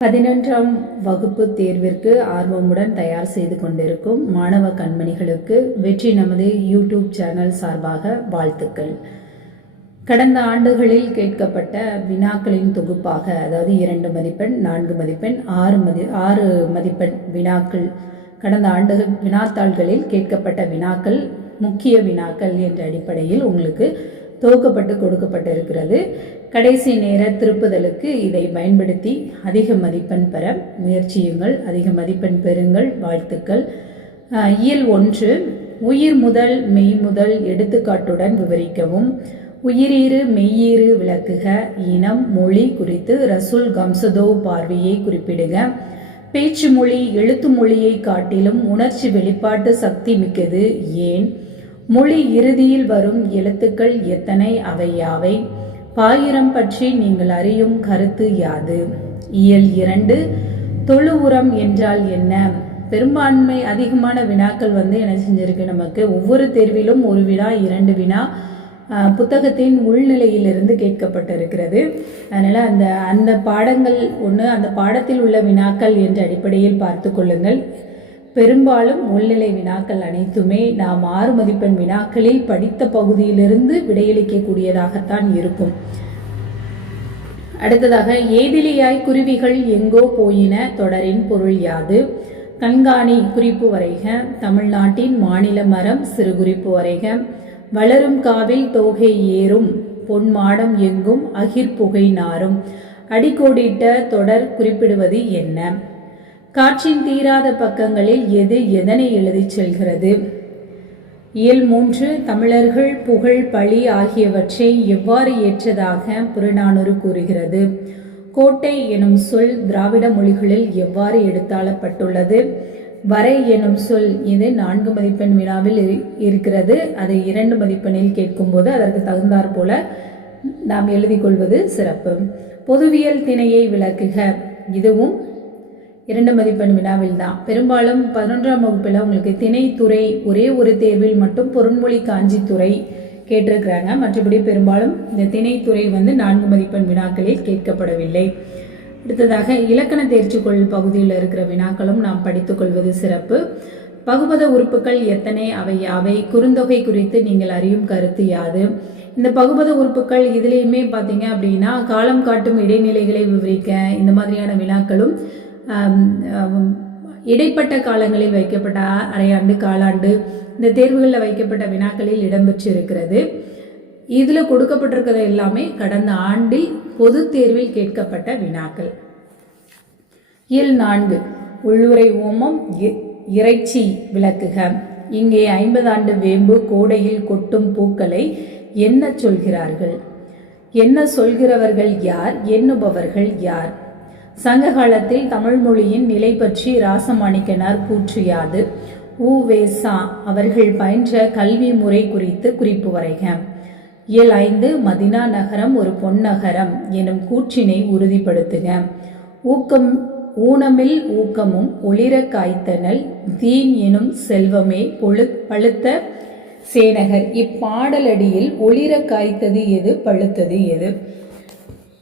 பதினொன்றாம் வகுப்பு தேர்விற்கு ஆர்வமுடன் தயார் செய்து கொண்டிருக்கும் மாணவ கண்மணிகளுக்கு வெற்றி நமது யூடியூப் சேனல் சார்பாக வாழ்த்துக்கள். கடந்த ஆண்டுகளில் கேட்கப்பட்ட வினாக்களின் தொகுப்பாக அதாவது இரண்டு மதிப்பெண் நான்கு மதிப்பெண் ஆறு மதி ஆறு மதிப்பெண் வினாக்கள் கடந்த ஆண்டு வினாத்தாள்களில் கேட்கப்பட்ட வினாக்கள் முக்கிய வினாக்கள் என்ற அடிப்படையில் உங்களுக்கு துவக்கப்பட்டு கொடுக்கப்பட்டிருக்கிறது. கடைசி நேர திருப்புதலுக்கு இதை பயன்படுத்தி அதிக மதிப்பெண் பெற முயற்சியுங்கள். அதிக மதிப்பெண் பெறுங்கள். வாழ்த்துக்கள். இயல் ஒன்று. உயிர் முதல் மெய் முதல் எடுத்துக்காட்டுடன் விவரிக்கவும். உயிரீறு மெய்யீறு விளக்குக. இனம் மொழி குறித்து ரசூல் கம்சதோ பார்வையை குறிப்பிடுக. பேச்சு மொழி எழுத்து மொழியை காட்டிலும் உணர்ச்சி வெளிப்பாட்டு சக்தி மிக்கது. ஏன்? மொழி இறுதியில் வரும் எழுத்துக்கள் எத்தனை? அவை யாவை? பாயிரம் பற்றி நீங்கள் அறியும் கருத்து யாது? இயல் இரண்டு தொழு உரம் என்றால் என்ன? பெரும்பான்மை அதிகமான வினாக்கள் வந்து என்ன செஞ்சிருக்கு நமக்கு? ஒவ்வொரு தேர்விலும் ஒரு வினா இரண்டு வினா புத்தகத்தின் உள்நிலையிலிருந்து கேட்கப்பட்டிருக்கிறது. அதனால் அந்த அந்த பாடங்கள் ஒன்று அந்த பாடத்தில் உள்ள வினாக்கள் என்ற அடிப்படையில் பார்த்து கொள்ளுங்கள். பெரும்பாலும் உள்நிலை வினாக்கள் அனைத்துமே நாம் ஆறு மதிப்பெண் வினாக்களில் படித்த பகுதியிலிருந்து விடையளிக்கக்கூடியதாகத்தான் இருக்கும். அடுத்ததாக ஏதிலியாய் குருவிகள் எங்கோ போயின தொடரின் பொருள் யாது? கண்காணி குறிப்பு வரைக. தமிழ்நாட்டின் மாநில மரம் சிறு குறிப்பு வரைக. வளரும் காவில் தோகை ஏறும் பொன் மாடம் எங்கும் அகிர் புகை நாரும். அடிக்கோடிட்ட தொடர் குறிப்பிடுவது என்ன? காற்றின் தீராத பக்கங்களில் எது எதனை எழுதிச் செல்கிறது? இயல் மூன்று தமிழர்கள் புகழ் பழி ஆகியவற்றை எவ்வாறு ஏற்றதாக புறநானூறு கூறுகிறது? கோட்டை எனும் சொல் திராவிட மொழிகளில் எவ்வாறு எடுத்தாளப்பட்டுள்ளது? வரை எனும் சொல் இது நான்கு மதிப்பெண் வினாவில் இரு- இருக்கிறது. அதை இரண்டு மதிப்பெண்ணில் கேட்கும்போது அதற்கு தகுந்தாற் போல நாம் எழுதி கொள்வது சிறப்பு. பொதுவியல் திணையை விளக்குக. இதுவும் இரண்டு மதிப்பெண் வினாவில் தான் பெரும்பாலும் பதினொன்றாம் வகுப்பில் உங்களுக்கு திணைத்துறை ஒரே ஒரு தேர்வில் மட்டும் பொருண்மொழி காஞ்சித்துறை கேட்டிருக்கிறாங்க. மற்றபடி பெரும்பாலும் இந்த திணைத்துறை வந்து நான்கு மதிப்பெண் வினாக்களில் கேட்கப்படவில்லை. அடுத்ததாக இலக்கண தேர்ச்சிக்கொள் பகுதியில் இருக்கிற வினாக்களும் நாம் படித்துக்கொள்வது சிறப்பு. பகுபத உறுப்புகள் எத்தனை? அவை யாவை? குறுந்தொகை குறித்து நீங்கள் அறியும் கருத்து யாது? இந்த பகுபத உறுப்புகள் இதுலேயுமே பார்த்தீங்க அப்படின்னா காலம் காட்டும் இடைநிலைகளை விவரிக்க இந்த மாதிரியான வினாக்களும் இடைப்பட்ட காலங்களில் வைக்கப்பட்ட அரையாண்டு காலாண்டு இந்த தேர்வுகளில் வைக்கப்பட்ட வினாக்களில் இடம்பெற்று இருக்கிறது இதில் கொடுக்கப்பட்டிருக்கிறது எல்லாமே கடந்த ஆண்டில் பொது தேர்வில் கேட்கப்பட்ட வினாக்கள். இயல் நான்கு உள்ளுரை ஓமம் இ- இறைச்சி விளக்குக. இங்கே ஐம்பது ஆண்டு வேம்பு கோடையில் கொட்டும் பூக்களை என்ன சொல்கிறார்கள்? என்ன சொல்கிறவர்கள் யார்? எண்ணுபவர்கள் யார்? சங்க காலத்தில் தமிழ் மொழியின் நிலை பற்றி ராசமாணிக்கனார் கூற்று யாது உ. வே. சா. அவர்கள் பயின்ற கல்வி முறை குறித்து குறிப்பு வரைக. இயல் ஐந்து மதினா நகரம் ஒரு பொன்னகரம் எனும் கூற்றினை உறுதிப்படுத்துக. ஊக்கம் ஊனமில் ஊக்கமும் ஒளிர காய்த்தனல் தீன் எனும் செல்வமே பொழு பழுத்த சேனகர். இப்பாடலடியில் ஒளிர காய்த்தது எது பழுத்தது எது?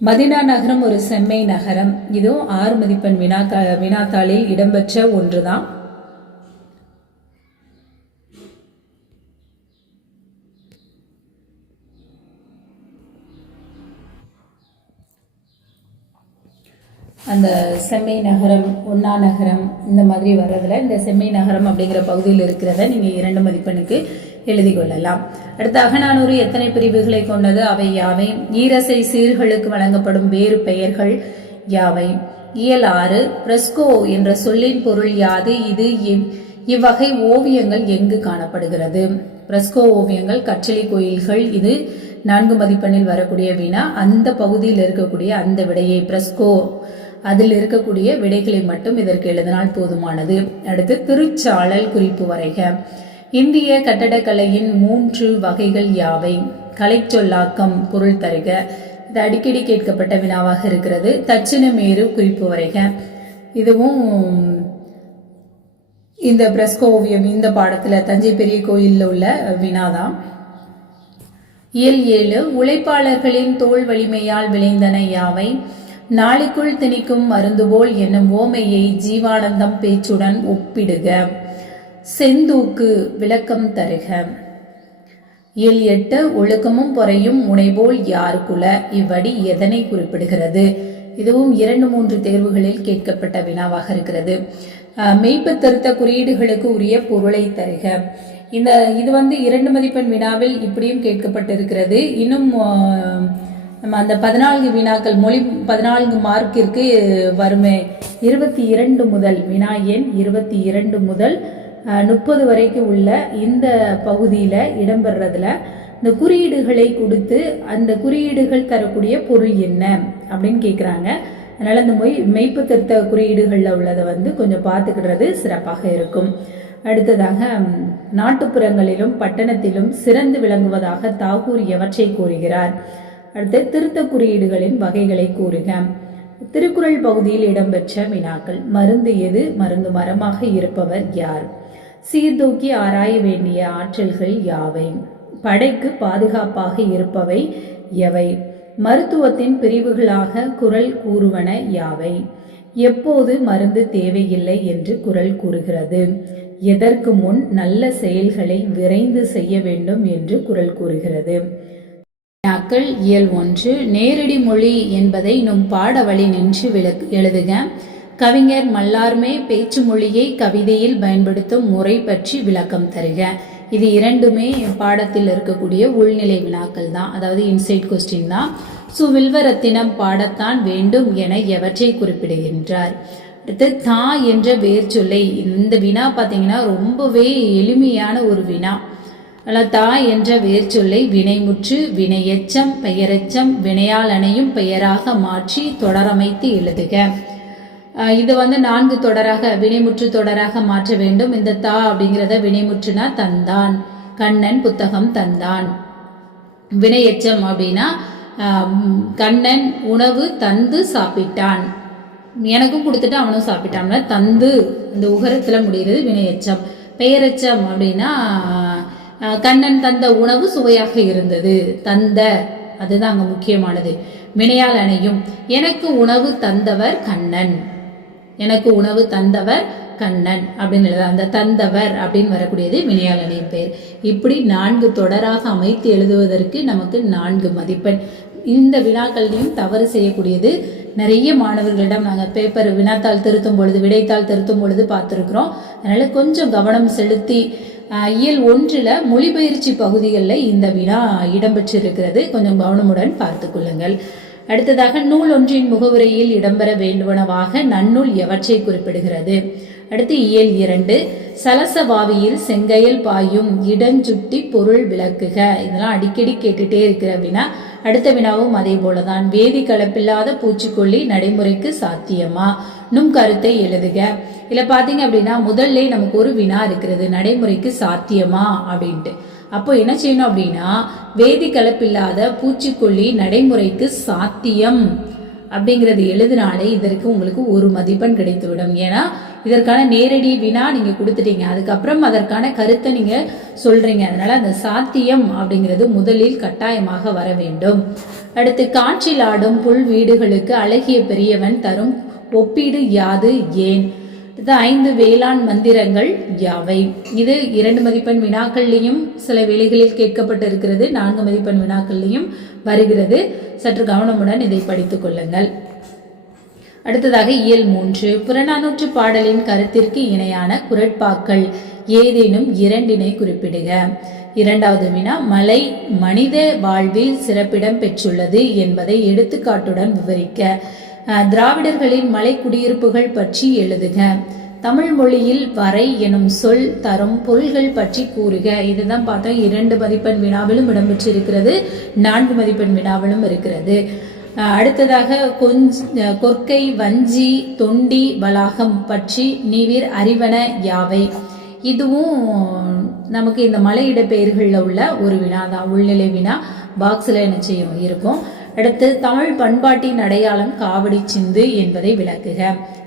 மதினா நகரம் ஒரு செம்மை நகரம். இதுவும் ஆறு மதிப்பெண் வினா வினாத்தாளில் இடம்பெற்ற ஒன்றுதான். அந்த செம்மை நகரம் ஒன்னா நகரம் இந்த மாதிரி வர்றதுல இந்த செம்மை நகரம் அப்படிங்கிற பகுதியில் இருக்கிறத நீங்கள் இரண்டு மதிப்பெண்ணுக்கு எழுதி கொள்ளலாம் அடுத்து அகநானூறு எத்தனை பிரிவுகளை கொண்டது? அவை யாவை? ஈரசை சீர்களுக்கு வழங்கப்படும் வேறு பெயர்கள் யாவை? இயல் ஆறு பிரஸ்கோ என்ற சொல்லின் பொருள் யாது? இது இவ்வகை ஓவியங்கள் எங்கு காணப்படுகிறது? பிரஸ்கோ ஓவியங்கள் கச்சலி கோயில்கள் இது நான்கு மதிப்பெண்ணில் வரக்கூடிய வினா. அந்த பகுதியில் இருக்கக்கூடிய அந்த விடையை பிரஸ்கோ அதில் இருக்கக்கூடிய விடைகளை மட்டும் இதற்கு எழுதினால் போதுமானது. அடுத்து திருச்சாளல் குறிப்பு வரைக. இந்திய கட்டடக்கலையின் மூன்று வகைகள் யாவை? கலைச்சொல்லாக்கம் பொருள் தருக. இது அடிக்கடி கேட்கப்பட்ட வினாவாக இருக்கிறது. தட்சிணமேரு குறிப்பு வரைக. இதுவும் இந்த பிரஸ்கோ ஓவியம் இந்த பாடத்தில் தஞ்சை பெரிய கோயிலில் உள்ள வினாதான். இயல் ஏழு உழைப்பாளர்களின் தோல் வலிமையால் விளைந்தன யாவை? நாளைக்குள் திணிக்கும் மருந்து போல் என்னும் ஓமையை ஜீவானந்தம் பேச்சுடன் ஒப்பிடுக. செந்தூக்கு விளக்கம் தருக. இயல் எட்டு ஒழுக்கமும் பொறையும் முனைபோல் யாருக்குல? இவ்வடி எதனை குறிப்பிடுகிறது? இதுவும் இரண்டு மூன்று தேர்வுகளில் கேட்கப்பட்ட வினாவாக இருக்கிறது. மெய்ப்பு திருத்த குறியீடுகளுக்கு உரிய பொருளை தருக. இந்த இது வந்து இரண்டு மதிப்பெண் வினாவில் இப்படியும் கேட்கப்பட்டிருக்கிறது. இன்னும் நம்ம அந்த பதினான்கு வினாக்கள் மொழி பதினான்கு மார்க்கிற்கு வருமே. இருபத்தி இரண்டு முதல் வினா எண் இருபத்தி இரண்டு முதல் முப்பது வரைக்கும் உள்ள இந்த பகுதியில் இடம்பெறதுல இந்த குறியீடுகளை கொடுத்து அந்த குறியீடுகள் தரக்கூடிய பொருள் என்ன அப்படின்னு கேட்குறாங்க அதனால் இந்த மொய் மெய்ப்பு திருத்த குறியீடுகளில் உள்ளதை வந்து கொஞ்சம் பார்த்துக்கிடுறது சிறப்பாக இருக்கும். அடுத்ததாக நாட்டுப்புறங்களிலும் பட்டணத்திலும் சிறந்து விளங்குவதாக தாகூர் எவற்றை கூறுகிறார். அடுத்து திருத்த குறியீடுகளின் வகைகளை கூறுக. திருக்குறள் பகுதியில் இடம்பெற்ற வினாக்கள் மருந்து எது மருந்து மரமாக இருப்பவர் யார்? சீர்தூக்கி ஆராய வேண்டிய ஆற்றல்கள் யாவை? படைக்கு பாதுகாப்பாக இருப்பவை எவை? மருத்துவத்தின் பிரிவுகளாக குரல் கூறுவன யாவை? எப்போது மருந்து தேவையில்லை என்று குரல் கூறுகிறது. எதற்கு முன் நல்ல செயல்களை விரைந்து செய்ய வேண்டும் என்று குரல் கூறுகிறது. வினாக்கள் இயல் ஒன்று. நேரடி மொழி என்பதை நும் பாட வழி நின்று விளக்கு எழுதுக. கவிஞர் மல்லார்மே பேச்சு மொழியை கவிதையில் பயன்படுத்தும் முறை பற்றி விளக்கம் தருக. இது இரண்டுமே பாடத்தில் இருக்கக்கூடிய உள்நிலை வினாக்கள் தான். அதாவது இன்சைட் கொஸ்டின் தான். சு வில்வரத்தினம் பாடத்தான் வேண்டும் என எவற்றை குறிப்பிடுகின்றார். அடுத்து தா என்ற வேர் சொல்லை. இந்த வினா பார்த்தீங்கன்னா ரொம்பவே எளிமையான ஒரு வினா. ஆனால் தா என்ற வேர் சொல்லை வினைமுற்று வினையெச்சம் பெயரெச்சம் வினையால் அணையும் பெயராக மாற்றி தொடரமைத்து எழுதுக. இது வந்து நான்கு தொடராக வினைமுற்று தொடராக மாற்ற வேண்டும். இந்த தா அப்படிங்கிறத வினைமுற்றுனா தந்தான் கண்ணன் புத்தகம் தந்தான். வினை எச்சம் அப்படின்னா கண்ணன் உணவு தந்து சாப்பிட்டான். எனக்கும் கொடுத்துட்டு அவனும் சாப்பிட்டான் தந்து இந்த உகரத்தில் முடிகிறது வினையெச்சம் பெயரெச்சம் அப்படின்னா கண்ணன் தந்த உணவு சுவையாக இருந்தது. தந்த அதுதான் அங்கே முக்கியமானது. வினையால் அணையும். எனக்கு உணவு தந்தவர் கண்ணன். எனக்கு உணவு தந்தவர் கண்ணன் அப்படின்னு எழுத அந்த தந்தவர் அப்படின்னு வரக்கூடியது வினையாளனின் பேர் பெயர். இப்படி நான்கு தொடராக அமைத்து எழுதுவதற்கு நமக்கு நான்கு மதிப்பெண். இந்த வினாக்கள்லையும் தவறு செய்யக்கூடியது நிறைய மாணவர்களிடம் நாங்கள் பேப்பர் வினாத்தாள் திருத்தும் பொழுது விடைத்தாள் திருத்தும் பொழுது பார்த்துருக்குறோம். அதனால் கொஞ்சம் கவனம் செலுத்தி இயல் ஒன்றில் மொழிபெயர்ச்சி பகுதிகளில் இந்த வினா இடம்பெற்றிருக்கிறது. கொஞ்சம் கவனமுடன் பார்த்து கொள்ளுங்கள். அடுத்ததாக நூல் ஒன்றின் முகவுரையில் இடம்பெற வேண்டுவனவாக நன்னூல் எவற்றை குறிப்பிடுகிறது? அடுத்து இயல் இரண்டு சலசவாவியில் செங்கையில் பாயும் இடஞ்சுட்டி பொருள் விளக்குக. இதெல்லாம் அடிக்கடி கேட்டுட்டே இருக்கிற வினா. அடுத்த வினாவும் அதே போலதான். வேதி கலப்பில்லாத பூச்சிக்கொல்லி நடைமுறைக்கு சாத்தியமா? நும் கருத்தை எழுதுக. இதுல பாத்தீங்க அப்படின்னா முதல்ல நமக்கு ஒரு வினா இருக்கிறது. நடைமுறைக்கு சாத்தியமா? அப்படின்ட்டு. அப்போ என்ன செய்யணும் அப்படின்னா வேதி கலப்பில்லாத பூச்சிக்கொல்லி நடைமுறைக்கு சாத்தியம். அப்படிங்கிறது எழுதினாலே இதற்கு உங்களுக்கு ஒரு மதிப்பெண் கிடைத்துவிடும். ஏன்னா இதற்கான நேரடி வினா நீங்க கொடுத்துட்டீங்க. அதுக்கப்புறம் அதற்கான கருத்தை நீங்க சொல்றீங்க. அதனால அந்த சாத்தியம் அப்படிங்கிறது முதலில் கட்டாயமாக வர வேண்டும். அடுத்து காற்றில் ஆடும் புல் வீடுகளுக்கு அழகிய பெரியவன் தரும் ஒப்பீடு யாது ஏன்? இது ஐந்து வேளாண் மந்திரங்கள் யாவை. இது இரண்டு மதிப்பெண் வினாக்கள்லையும் சில வேலைகளில் கேட்கப்பட்டிருக்கிறது. நான்கு மதிப்பெண் வினாக்கள்லையும் வருகிறது. சற்று கவனமுடன் இதை படித்துக் கொள்ளுங்கள். அடுத்ததாக இயல் மூன்று. புறநானூற்று பாடலின் கருத்திற்கு இணையான குரட்பாக்கள் ஏதேனும் இரண்டினை குறிப்பிடுக. இரண்டாவது வினா மலை மனித வாழ்வில் சிறப்பிடம் பெற்றுள்ளது என்பதை எடுத்துக்காட்டுடன் விவரிக்க. திராவிடர்களின் மலை குடியிருப்புகள் பற்றி எழுதுக. தமிழ் மொழியில் வரை எனும் சொல் தரும் பொருள்கள் பற்றி கூறுக. இதுதான் பார்த்தோம் இரண்டு மதிப்பெண் வினாவிலும் இடம்பெற்றிருக்கிறது நான்கு மதிப்பெண் வினாவிலும் இருக்கிறது. அடுத்ததாக கொஞ்ச கொற்கை வஞ்சி தொண்டி வளாகம் பற்றி நீவிர் அறிவன யாவை? இதுவும் நமக்கு இந்த மலையிட பெயர்களில் உள்ள ஒரு வினா தான் உள்நிலை வினா. பாக்ஸில் என்ன செய்யும்? இருக்கும். அடுத்து தமிழ் பண்பாட்டின் அடையாளம் காவடி சிந்து என்பதை விளக்குக.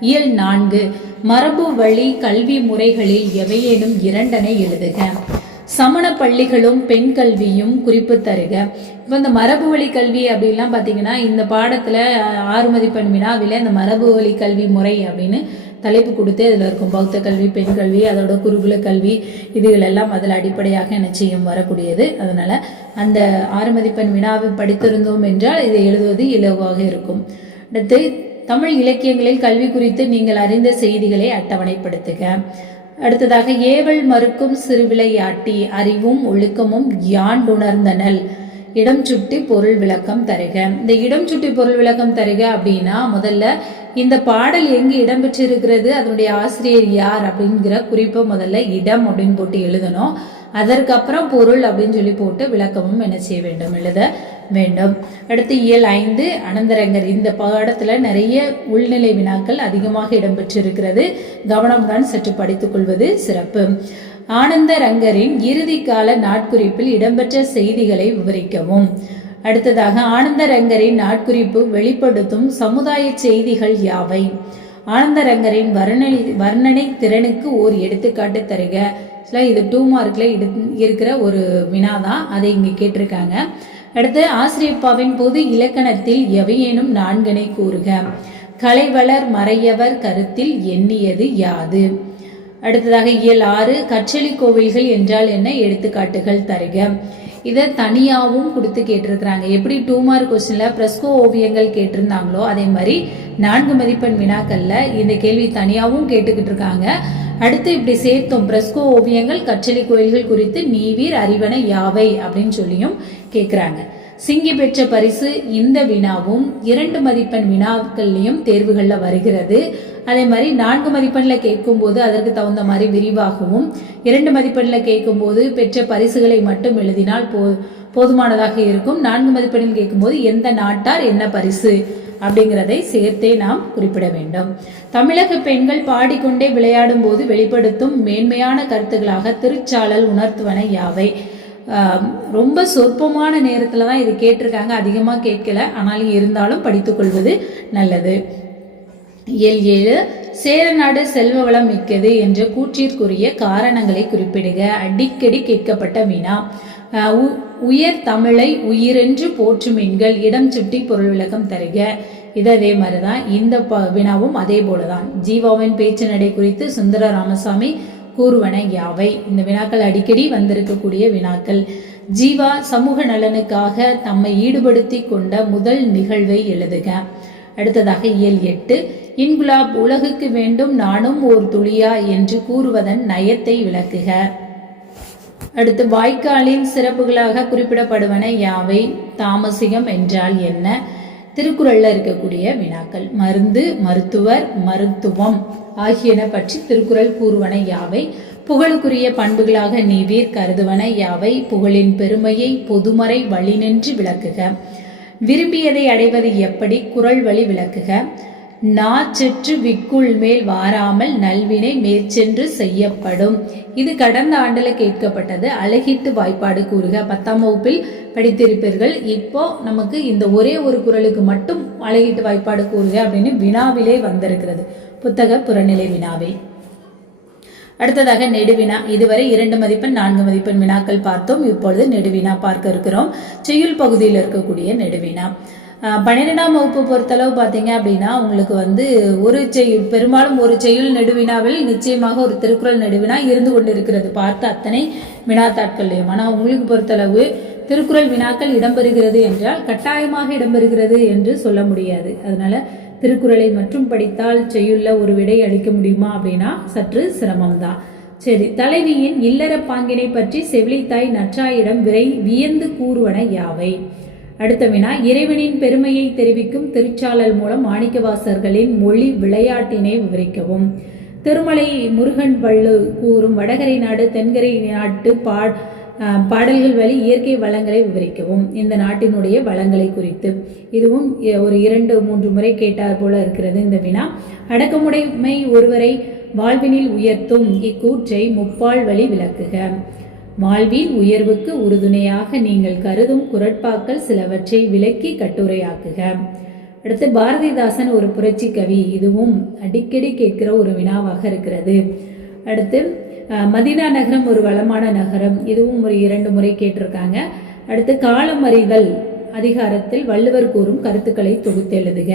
இயல் நான்கு மரபு வழி கல்வி முறைகளில் எவையேனும் இரண்டனை எழுதுக. சமண பள்ளிகளும் பெண் கல்வியும் குறிப்பு தருக. இப்போ இந்த மரபு வழி கல்வி அப்படின்லாம் பார்த்தீங்கன்னா இந்த பாடத்தில் ஆறுமதி மதிப்பெண் வினாவில் இந்த மரபு வழி கல்வி முறை அப்படின்னு தலைப்பு கொடுத்து அதில் இருக்கும் பௌத்த கல்வி பெண் கல்வி அதோட குருகுல கல்வி இதுகள் எல்லாம் அதில் அடிப்படையாக நிச்சயம் செய்யும் வரக்கூடியது. அதனால் அந்த ஆறு மதிப்பெண் வினாவை படித்திருந்தோம் என்றால் இதை எழுதுவது இலவாக இருக்கும். அடுத்து தமிழ் இலக்கியங்களில் கல்வி குறித்து நீங்கள் அறிந்த செய்திகளை அட்டவணைப்படுத்துக. அடுத்ததாக ஏவல் மறுக்கும் சிறுவிளையாட்டி அறிவும் ஒழுக்கமும் யாண்டுணர்ந்தனல் இடம் சுட்டி பொருள் விளக்கம் தருக. இந்த இடம் சுட்டி பொருள் விளக்கம் தருக அப்படின்னா முதல்ல இந்த பாடல் எங்கு இடம்பெற்றிருக்கிறது? அதனுடைய ஆசிரியர் யார் அப்படிங்கிற குறிப்பை முதல்ல இடம் அப்படின்னு போட்டு எழுதணும். அதற்கப்புறம் பொருள் அப்படின்னு சொல்லி போட்டு விளக்கமும் என்ன செய்ய வேண்டும்? எழுத வேண்டும். அடுத்து இயல் ஐந்து அனந்தரங்கர். இந்த பாடத்துல நிறைய உள்நிலை வினாக்கள் அதிகமாக இடம்பெற்றிருக்கிறது. கவனம்தான் சற்று படித்துக் கொள்வது சிறப்பு. ஆனந்தரங்கரின் இறுதிக்கால நாட்குறிப்பில் இடம்பெற்ற செய்திகளை விவரிக்கவும். அடுத்ததாக ஆனந்தரங்கரின் நாட்குறிப்பு வெளிப்படுத்தும் சமுதாய செய்திகள் யாவை? ஆனந்தரங்கரின் வர்ணனை வர்ணனை திறனுக்கு ஓர் எடுத்துக்காட்டு தருக. இது டூ மார்க்ல இருக்கிற ஒரு வினா தான் அதை இங்கே கேட்டிருக்காங்க. அடுத்து ஆசிரியப்பாவின் பொது இலக்கணத்தில் எவையேனும் நான்கனை கூறுக. கலைவளர் மறையவர் கருத்தில் எண்ணியது யாது? அடுத்ததாக இயல் ஆறு கற்றளி கோவில்கள் என்றால் என்ன? எடுத்துக்காட்டுகள் தருக. இதை தனியாகவும் கொடுத்து கேட்டிருக்கிறாங்க. எப்படி டூ மார்க் கொஸ்டினில் ப்ரெஸ்கோ ஓவியங்கள் கேட்டிருந்தாங்களோ அதே மாதிரி நான்கு மதிப்பெண் வினாக்கள்ல இந்த கேள்வி தனியாகவும் கேட்டுக்கிட்டு இருக்காங்க அடுத்து இப்படி சேர்த்தோம். பிரஸ்கோ ஓவியங்கள் கற்றளி கோயில்கள் குறித்து நீவீர் அறிவன யாவை? அப்படின்னு சொல்லியும் கேட்குறாங்க சிங்கி பெற்ற பரிசு இந்த வினாவும் இரண்டு மதிப்பெண் வினாக்கள்லையும் தேர்வுகளில் வருகிறது. அதே மாதிரி நான்கு மதிப்பெண்ணில் கேட்கும்போது அதற்கு தகுந்த மாதிரி விரிவாகவும் இரண்டு மதிப்பெண்ணில் கேட்கும்போது பெற்ற பரிசுகளை மட்டும் எழுதினால் போ போதுமானதாக இருக்கும். நான்கு மதிப்பெண்ணில் கேட்கும்போது எந்த நாட்டார் என்ன பரிசு அப்படிங்கிறதை சேர்த்தே நாம் குறிப்பிட வேண்டும். தமிழக பெண்கள் பாடிக்கொண்டே விளையாடும் போது வெளிப்படுத்தும் மேன்மையான கருத்துக்களாக திருச்சாளல் உணர்த்துவன யாவை? ரொம்ப சொற்பமான நேரத்தில் தான் இது கேட்டிருக்காங்க. அதிகமாக கேட்கல. ஆனாலும் இருந்தாலும் படித்துக்கொள்வது நல்லது. இயல் ஏழு சேரநாடு செல்வ வளம் மிக்கது என்ற கூற்றிற்குரிய காரணங்களை குறிப்பிடுக. அடிக்கடி கேட்கப்பட்ட வினா உயர் தமிழை உயிரென்று போற்றுமீன்கள் இடம் சுட்டி பொருள் விளக்கம் தருக. இது அதே மாதிரி தான் இந்த வினாவும் அதே போல தான் ஜீவாவின் பேச்சு நடை குறித்து சுந்தர ராமசாமி கூறுவன யாவை? இந்த வினாக்கள் அடிக்கடி வந்திருக்கக்கூடிய வினாக்கள். ஜீவா சமூக நலனுக்காக தம்மை ஈடுபடுத்தி கொண்ட முதல் நிகழ்வை எழுதுக. அடுத்ததாக இயல் எட்டு. இன்குலாப் உலகுக்கு வேண்டும் நானும் ஓர் துளியா என்று கூறுவதன் நயத்தை விளக்குக. அடுத்து வாய்க்காலின் சிறப்புகளாக குறிப்பிடப்படுவன யாவை? தாமசிகம் என்றால் என்ன? திருக்குறளில் இருக்கக்கூடிய வினாக்கள். மருந்து மருத்துவர் மருத்துவம் ஆகியன பற்றி திருக்குறள் கூறுவன யாவை? புகழுக்குரிய பண்புகளாக நீவீர் கருதுவன யாவை? புகழின் பெருமையை பொதுமறை வழி நின்று விளக்குக. விரும்பியதை அடைவது எப்படி? குரல் வழி விளக்குக. நாச்செற்று விக்குள் மேல் வாராமல் நல்வினை மேற்சென்று செய்யப்படும். இது கடந்த ஆண்டுல கேட்கப்பட்டது. அழகிட்டு வாய்ப்பாடு கூறுக. பத்தாம் வகுப்பில் படித்திருப்பீர்கள். இப்போ நமக்கு இந்த ஒரே ஒரு குரலுக்கு மட்டும் அழகிட்டு வாய்ப்பாடு கூறுக அப்படின்னு வினாவிலே வந்திருக்கிறது. புத்தக புறநிலை வினாவில். அடுத்ததாக நெடுவினா. இதுவரை இரண்டு மதிப்பெண் நான்கு மதிப்பெண் வினாக்கள் பார்த்தோம். இப்பொழுது நெடுவினா பார்க்க இருக்கிறோம். செய்யுள் பகுதியில் இருக்கக்கூடிய நெடுவினா. பன்னிரெண்டாம் வகுப்பு பொறுத்தளவு பார்த்தீங்க அப்படின்னா உங்களுக்கு வந்து ஒரு செய்யுள் பெரும்பாலும் ஒரு செய்யுள் நெடுவினாவில் நிச்சயமாக ஒரு திருக்குறள் நெடுவினா இருந்து கொண்டு இருக்கிறது பார்த்த அத்தனை வினாத்தாட்கள்லையும். ஆனால் உங்களுக்கு பொறுத்தளவு திருக்குறள் வினாக்கள் இடம்பெறுகிறது என்றால் கட்டாயமாக இடம்பெறுகிறது என்று சொல்ல முடியாது. அதனால திருக்குறளை மற்றும் படித்தால் செய்யுள்ள ஒரு விடை அளிக்க முடியுமா அப்படின்னா சற்று சிரமம்தான். சரி தலைவியின் இல்லற பாங்கினை பற்றி செவிலித்தாய் நற்றாயிடம் விரை வியந்து கூறுவன யாவை? அடுத்த வினா இறைவனின் பெருமையை தெரிவிக்கும் திருச்சாளல் மூலம் மாணிக்கவாசர்களின் மொழி விளையாட்டினை விவரிக்கவும். திருமலை முருகன் பள்ளு கூறும் வடகரை நாடு தென்கரை நாட்டு பா பாடல்கள் வழி இயற்கை வளங்களை விவரிக்கவும். இந்த நாட்டினுடைய வளங்களை குறித்து. இதுவும் ஒரு இரண்டு மூன்று முறை கேட்டார் போல இருக்கிறது இந்த வினா. அடக்கமுடைமை ஒருவரை வாழ்வினில் உயர்த்தும் இக்கூற்றை முப்பால் வழி விளக்குக. வாழ்வின் உயர்வுக்கு உறுதுணையாக நீங்கள் கருதும் குரட்பாக்கள் சிலவற்றை விலக்கி கட்டுரையாக்குக. அடுத்து பாரதிதாசன் ஒரு புரட்சி கவி. இதுவும் அடிக்கடி கேட்கிற ஒரு வினாவாக இருக்கிறது. அடுத்து மதினா நகரம் ஒரு வளமான நகரம். இதுவும் ஒரு இரண்டு முறை கேட்டிருக்காங்க. அடுத்து காலமறிதல் அதிகாரத்தில் வள்ளுவர் கூறும் கருத்துக்களை தொகுத்து எழுதுக.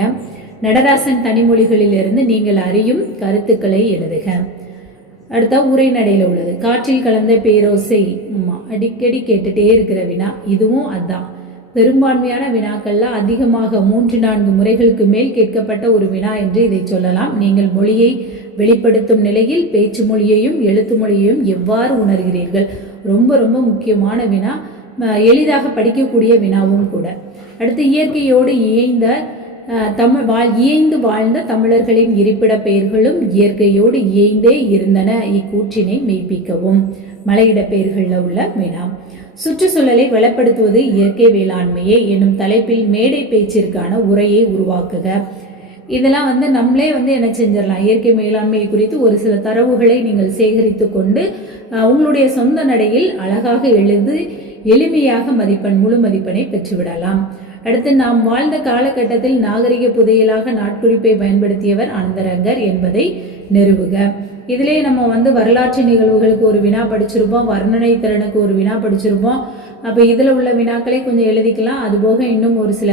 நடராசன் தனிமொழிகளிலிருந்து நீங்கள் அறியும் கருத்துக்களை எழுதுக. அடுத்தா உரைநடையில் உள்ளது. காற்றில் கலந்த பேரோசை அடிக்கடி கேட்டுட்டே இருக்கிற வினா இதுவும் அதான். பெரும்பான்மையான வினாக்கள்ல அதிகமாக மூன்று நான்கு முறைகளுக்கு மேல் கேட்கப்பட்ட ஒரு வினா என்று இதை சொல்லலாம். நீங்கள் மொழியை வெளிப்படுத்தும் நிலையில் பேச்சு மொழியையும் எழுத்து மொழியையும் எவ்வாறு உணர்கிறீர்கள்? ரொம்ப ரொம்ப முக்கியமான வினா. எளிதாக படிக்கக்கூடிய வினாவும் கூட. அடுத்து இயற்கையோடு இயைந்த தமிழ் வாழ் இயைந்து வாழ்ந்த தமிழர்களின் இருப்பிட பெயர்களும் இயற்கையோடு இயைந்தே இருந்தன. இக்கூற்றினை மெய்ப்பிக்கவும். மலையிட பெயர்களில் உள்ள வினா. சுற்றுச்சூழலை வளப்படுத்துவது இயற்கை வேளாண்மையே என்னும் தலைப்பில் மேடை பேச்சிற்கான உரையை உருவாக்குக. இதெல்லாம் வந்து நம்மளே வந்து என்ன செஞ்சிடலாம்? இயற்கை மேலாண்மை குறித்து ஒரு சில தரவுகளை நீங்கள் சேகரித்து கொண்டு உங்களுடைய சொந்த நடையில் அழகாக எழுதி எளிமையாக மதிப்பெண் முழு மதிப்பெண்ணை பெற்றுவிடலாம். அடுத்து நாம் வாழ்ந்த காலகட்டத்தில் நாகரிக புதையலாக நாட்குறிப்பை பயன்படுத்தியவர் அனந்தரங்கர் என்பதை நிறுவுக. இதிலே நம்ம வந்து வரலாற்று நிகழ்வுகளுக்கு ஒரு வினா படிச்சிருப்போம் வர்ணனை திறனுக்கு ஒரு வினா படிச்சிருப்போம். அப்போ இதில் உள்ள வினாக்களை கொஞ்சம் எழுதிக்கலாம். அதுபோக இன்னும் ஒரு சில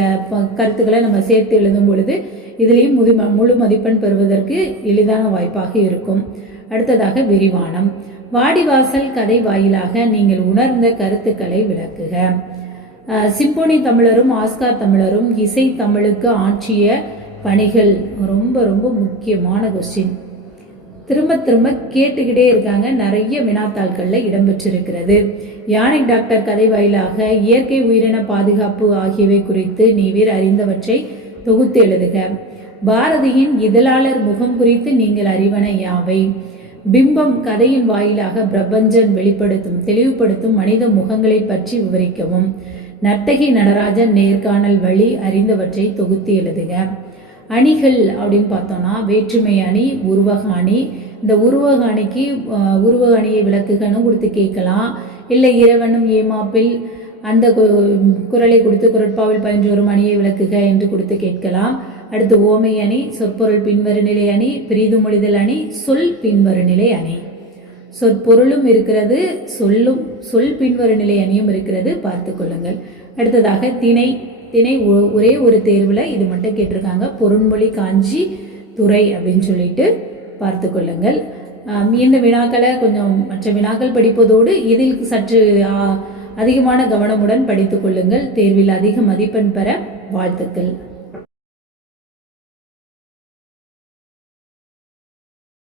கருத்துக்களை நம்ம சேர்த்து எழுதும் பொழுது இதுலேயும் முது முழு மதிப்பெண் பெறுவதற்கு எளிதான வாய்ப்பாக இருக்கும். அடுத்ததாக விரிவானம். வாடிவாசல் கதை வாயிலாக நீங்கள் உணர்ந்த கருத்துக்களை விளக்குக. சிம்பொனி தமிழரும் ஆஸ்கார் தமிழரும் இசை தமிழுக்கு ஆற்றிய பணிகள் ரொம்ப ரொம்ப முக்கியமான கொஸ்டின் திரும்ப திரும்ப கேட்டுக்கிட்டே இருக்காங்க. நிறைய வினாத்தாள்களில் இடம்பெற்றிருக்கிறது. யானை டாக்டர் கதை வாயிலாக இயற்கை உயிரின பாதுகாப்பு ஆகியவை குறித்து நீவிர் அறிந்தவற்றை தொகுத்து எழுதுக. பாரதியின் இதழாளர் முகம் குறித்து நீங்கள் அறிவன யாவை? பிம்பம் கதையின் வாயிலாக பிரபஞ்சன் வெளிப்படுத்தும் தெளிவுபடுத்தும் மனித முகங்களை பற்றி விவரிக்கவும். நர்த்தகி நடராஜன் நேர்காணல் வழி அறிந்தவற்றை தொகுத்து எழுதுக. அணிகள் அப்படின்னு பார்த்தோம்னா வேற்றுமை அணி உருவக அணி. இந்த உருவக அணிக்கு உருவக அணியை விளக்குகனும் கொடுத்து கேட்கலாம். இல்லை இறைவனும் ஏமாப்பில் அந்த கு- குரலை கொடுத்து குரட்பாவில் பயின்று வரும் அணியை விளக்குக என்று கொடுத்து கேட்கலாம். அடுத்து ஓமை அணி சொற்பொருள் பின்வரு நிலை அணி பிரிதுமொழிதல் அணி சொல் பின்வரு நிலை அணி. சொற்பொருளும் இருக்கிறது சொல்லும் சொல் பின்வரு நிலை அணியும் இருக்கிறது. பார்த்து கொள்ளுங்கள். அடுத்ததாக திணை திணை ஒ- ஒரே ஒரு தேர்வில் இது மட்டும் கேட்டிருக்காங்க. பொருண்மொழி காஞ்சி துறை அப்படின்னு சொல்லிட்டு பார்த்து கொள்ளுங்கள். இந்த வினாக்களை கொஞ்சம் மற்ற வினாக்கள் படிப்பதோடு இதில் சற்று அதிகமான கவனமுடன் படித்துக் கொள்ளுங்கள். தேர்வில் அதிக மதிப்பெண் பெற வாழ்த்துக்கள்.